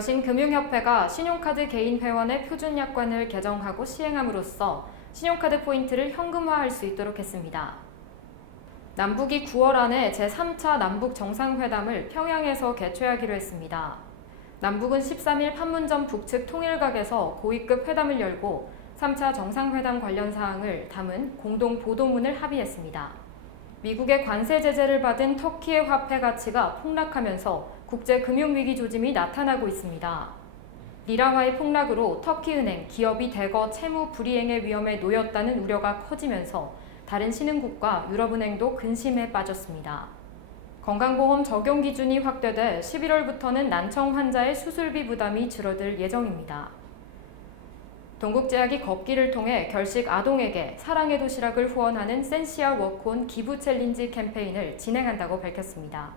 여신금융협회가 신용카드 개인 회원의 표준 약관을 개정하고 시행함으로써 신용카드 포인트를 현금화할 수 있도록 했습니다. 남북이 9월 안에 제3차 남북 정상회담을 평양에서 개최하기로 했습니다. 남북은 13일 판문점 북측 통일각에서 고위급 회담을 열고 3차 정상회담 관련 사항을 담은 공동 보도문을 합의했습니다. 미국의 관세 제재를 받은 터키의 화폐 가치가 폭락하면서 국제 금융 위기 조짐이 나타나고 있습니다. 리라화의 폭락으로 터키 은행 기업이 대거 채무 불이행의 위험에 놓였다는 우려가 커지면서 다른 신흥국과 유럽은행도 근심에 빠졌습니다. 건강보험 적용 기준이 확대돼 11월부터는 난청 환자의 수술비 부담이 줄어들 예정입니다. 동국제약이 걷기를 통해 결식 아동에게 사랑의 도시락을 후원하는 센시아 워크온 기부 챌린지 캠페인을 진행한다고 밝혔습니다.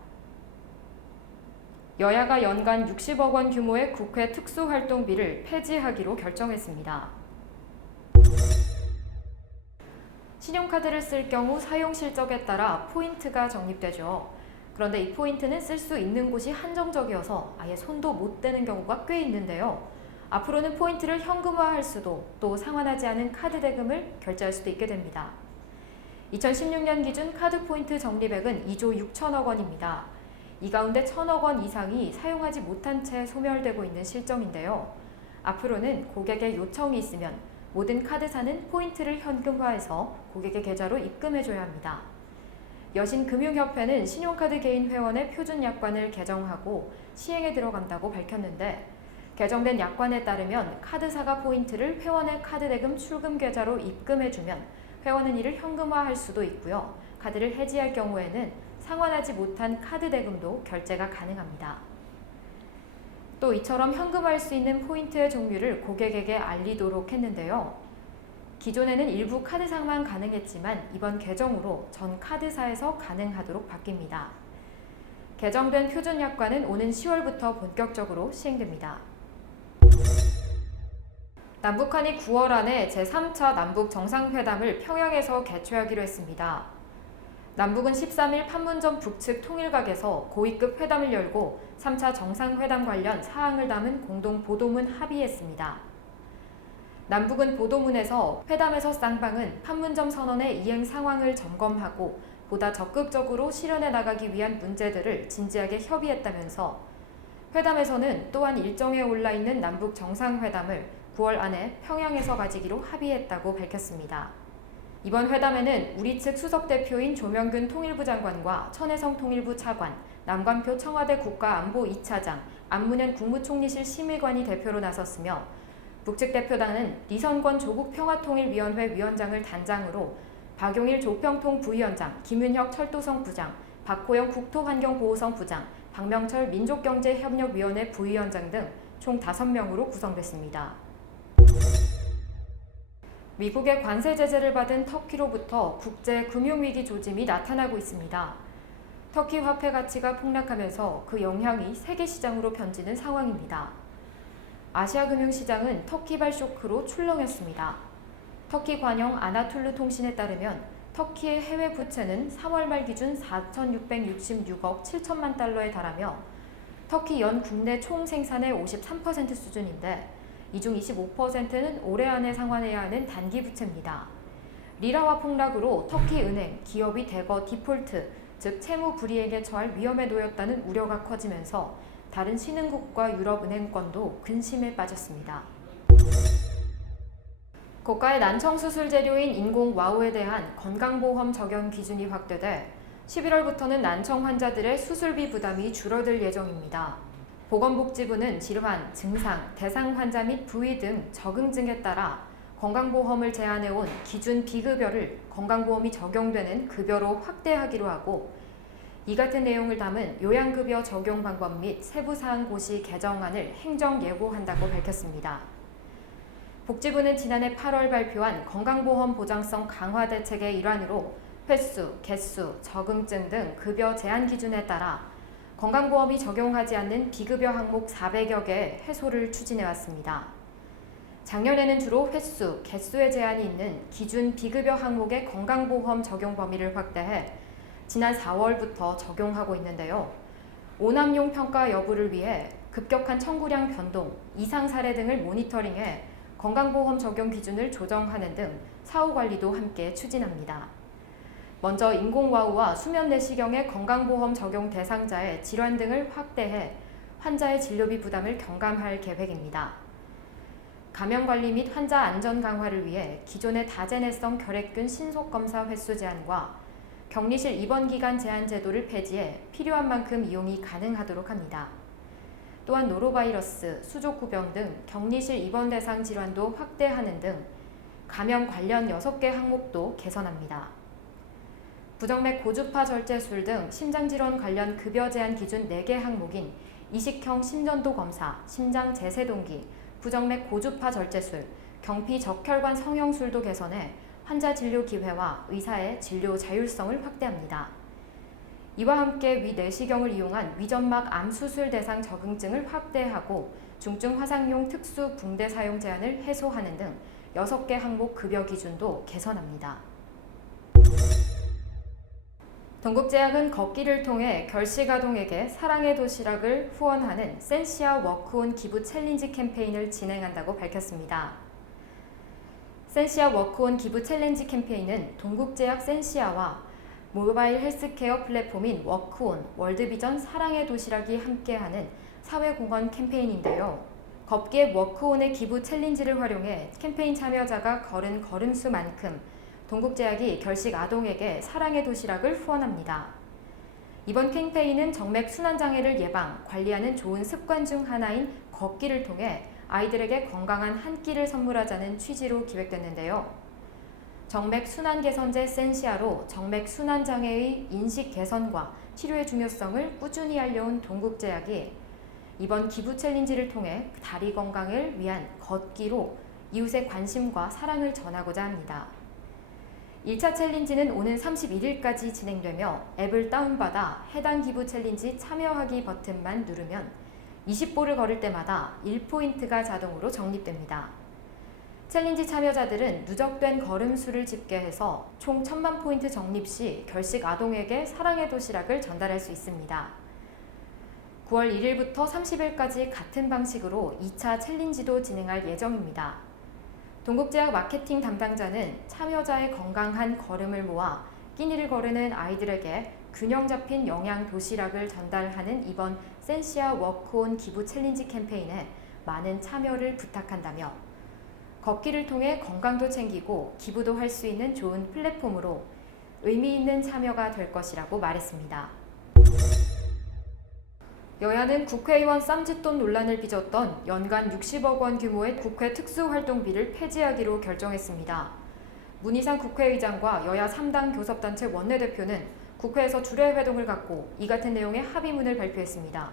여야가 연간 60억 원 규모의 국회 특수활동비를 폐지하기로 결정했습니다. 신용카드를 쓸 경우 사용 실적에 따라 포인트가 적립되죠. 그런데 이 포인트는 쓸 수 있는 곳이 한정적이어서 아예 손도 못 대는 경우가 꽤 있는데요. 앞으로는 포인트를 현금화할 수도 또 상환하지 않은 카드 대금을 결제할 수도 있게 됩니다. 2016년 기준 카드 포인트 적립액은 2조 6천억 원입니다. 이 가운데 1천억 원 이상이 사용하지 못한 채 소멸되고 있는 실정인데요. 앞으로는 고객의 요청이 있으면 모든 카드사는 포인트를 현금화해서 고객의 계좌로 입금해줘야 합니다. 여신금융협회는 신용카드 개인 회원의 표준 약관을 개정하고 시행에 들어간다고 밝혔는데 개정된 약관에 따르면 카드사가 포인트를 회원의 카드 대금 출금 계좌로 입금해주면 회원은 이를 현금화할 수도 있고요. 카드를 해지할 경우에는 상환하지 못한 카드 대금도 결제가 가능합니다. 또 이처럼 현금화할 수 있는 포인트의 종류를 고객에게 알리도록 했는데요. 기존에는 일부 카드상만 가능했지만 이번 개정으로 전 카드사에서 가능하도록 바뀝니다. 개정된 표준 약관은 오는 10월부터 본격적으로 시행됩니다. 남북한이 9월 안에 제3차 남북 정상회담을 평양에서 개최하기로 했습니다. 남북은 13일 판문점 북측 통일각에서 고위급 회담을 열고 3차 정상회담 관련 사항을 담은 공동 보도문 합의했습니다. 남북은 보도문에서 회담에서 쌍방은 판문점 선언의 이행 상황을 점검하고 보다 적극적으로 실현해 나가기 위한 문제들을 진지하게 협의했다면서 회담에서는 또한 일정에 올라 있는 남북 정상회담을 9월 안에 평양에서 가지기로 합의했다고 밝혔습니다. 이번 회담에는 우리 측 수석 대표인 조명균 통일부 장관과 천혜성 통일부 차관, 남관표 청와대 국가안보 2차장, 안문현 국무총리실 심의관이 대표로 나섰으며 북측 대표단은 리선권 조국 평화통일위원회 위원장을 단장으로 박용일 조평통 부위원장, 김윤혁 철도성 부장, 박호영 국토환경보호성 부장, 박명철 민족경제협력위원회 부위원장 등 총 5명으로 구성됐습니다. 미국의 관세 제재를 받은 터키로부터 국제 금융위기 조짐이 나타나고 있습니다. 터키 화폐 가치가 폭락하면서 그 영향이 세계 시장으로 번지는 상황입니다. 아시아 금융시장은 터키발 쇼크로 출렁였습니다. 터키 관영 아나툴루 통신에 따르면 터키의 해외 부채는 3월 말 기준 4,666억 7천만 달러에 달하며 터키 연 국내 총 생산의 53% 수준인데 이 중 25%는 올해 안에 상환해야 하는 단기 부채입니다. 리라화 폭락으로 터키 은행, 기업이 대거 디폴트, 즉 채무 불이행에 처할 위험에 놓였다는 우려가 커지면서 다른 신흥국과 유럽 은행권도 근심에 빠졌습니다. 고가의 난청 수술 재료인 인공 와우에 대한 건강보험 적용 기준이 확대돼 11월부터는 난청 환자들의 수술비 부담이 줄어들 예정입니다. 보건복지부는 질환, 증상, 대상 환자 및 부위 등 적응 증에 따라 건강보험을 제한해온 기준 비급여를 건강보험이 적용되는 급여로 확대하기로 하고 이 같은 내용을 담은 요양급여 적용 방법 및 세부사항 고시 개정안을 행정 예고한다고 밝혔습니다. 복지부는 지난해 8월 발표한 건강보험 보장성 강화 대책의 일환으로 횟수, 개수, 적응증 등 급여 제한 기준에 따라 건강보험이 적용하지 않는 비급여 항목 400여 개의 해소를 추진해 왔습니다. 작년에는 주로 횟수, 개수의 제한이 있는 기준 비급여 항목의 건강보험 적용 범위를 확대해 지난 4월부터 적용하고 있는데요. 오남용 평가 여부를 위해 급격한 청구량 변동, 이상 사례 등을 모니터링해 건강보험 적용 기준을 조정하는 등 사후 관리도 함께 추진합니다. 먼저 인공와우와 수면 내시경의 건강보험 적용 대상자의 질환 등을 확대해 환자의 진료비 부담을 경감할 계획입니다. 감염 관리 및 환자 안전 강화를 위해 기존의 다제내성 결핵균 신속 검사 횟수 제한과 격리실 입원 기간 제한 제도를 폐지해 필요한 만큼 이용이 가능하도록 합니다. 또한 노로바이러스, 수족구병 등 격리실 입원 대상 질환도 확대하는 등 감염 관련 6개 항목도 개선합니다. 부정맥 고주파 절제술 등 심장질환 관련 급여 제한 기준 4개 항목인 이식형 심전도 검사, 심장 재세 동기, 부정맥 고주파 절제술, 경피 적혈관 성형술도 개선해 환자 진료 기회와 의사의 진료 자율성을 확대합니다. 이와 함께 위 내시경을 이용한 위점막 암 수술 대상 적응증을 확대하고 중증 화상용 특수 붕대 사용 제한을 해소하는 등 6개 항목 급여 기준도 개선합니다. 동국제약은 걷기를 통해 결식아동에게 사랑의 도시락을 후원하는 센시아 워크온 기부 챌린지 캠페인을 진행한다고 밝혔습니다. 센시아 워크온 기부 챌린지 캠페인은 동국제약 센시아와 모바일 헬스케어 플랫폼인 워크온, 월드비전 사랑의 도시락이 함께하는 사회공헌 캠페인인데요. 걷기의 워크온의 기부 챌린지를 활용해 캠페인 참여자가 걸은 걸음수만큼 동국제약이 결식 아동에게 사랑의 도시락을 후원합니다. 이번 캠페인은 정맥 순환 장애를 예방, 관리하는 좋은 습관 중 하나인 걷기를 통해 아이들에게 건강한 한 끼를 선물하자는 취지로 기획됐는데요. 정맥 순환 개선제 센시아로 정맥 순환 장애의 인식 개선과 치료의 중요성을 꾸준히 알려온 동국제약이 이번 기부 챌린지를 통해 다리 건강을 위한 걷기로 이웃의 관심과 사랑을 전하고자 합니다. 1차 챌린지는 오는 31일까지 진행되며 앱을 다운받아 해당 기부 챌린지 참여하기 버튼만 누르면 20보를 걸을 때마다 1포인트가 자동으로 적립됩니다. 챌린지 참여자들은 누적된 걸음수를 집계해서 총 1000만 포인트 적립 시 결식 아동에게 사랑의 도시락을 전달할 수 있습니다. 9월 1일부터 30일까지 같은 방식으로 2차 챌린지도 진행할 예정입니다. 동국제약 마케팅 담당자는 참여자의 건강한 걸음을 모아 끼니를 거르는 아이들에게 균형 잡힌 영양 도시락을 전달하는 이번 센시아 워크온 기부 챌린지 캠페인에 많은 참여를 부탁한다며 걷기를 통해 건강도 챙기고 기부도 할 수 있는 좋은 플랫폼으로 의미 있는 참여가 될 것이라고 말했습니다. 여야는 국회의원 쌈짓돈 논란을 빚었던 연간 60억 원 규모의 국회 특수활동비를 폐지하기로 결정했습니다. 문희상 국회의장과 여야 3당 교섭단체 원내대표는 국회에서 주례회동을 갖고 이 같은 내용의 합의문을 발표했습니다.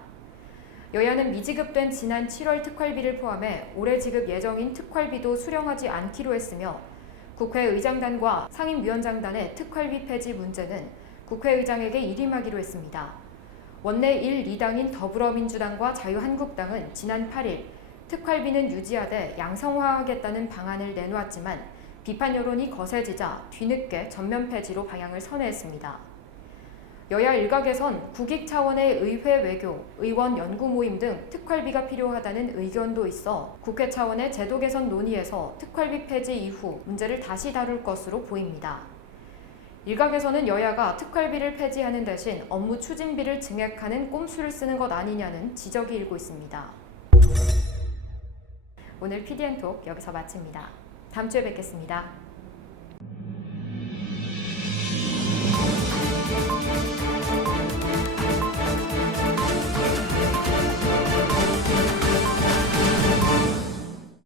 여야는 미지급된 지난 7월 특활비를 포함해 올해 지급 예정인 특활비도 수령하지 않기로 했으며 국회의장단과 상임위원장단의 특활비 폐지 문제는 국회의장에게 일임하기로 했습니다. 원내 1, 2당인 더불어민주당과 자유한국당은 지난 8일 특활비는 유지하되 양성화하겠다는 방안을 내놓았지만 비판 여론이 거세지자 뒤늦게 전면 폐지로 방향을 선회했습니다. 여야 일각에선 국익 차원의 의회 외교, 의원 연구 모임 등 특활비가 필요하다는 의견도 있어 국회 차원의 제도 개선 논의에서 특활비 폐지 이후 문제를 다시 다룰 것으로 보입니다. 일각에서는 여야가 특활비를 폐지하는 대신 업무 추진비를 증액하는 꼼수를 쓰는 것 아니냐는 지적이 일고 있습니다. 오늘 PDN톡 여기서 마칩니다. 다음 주에 뵙겠습니다.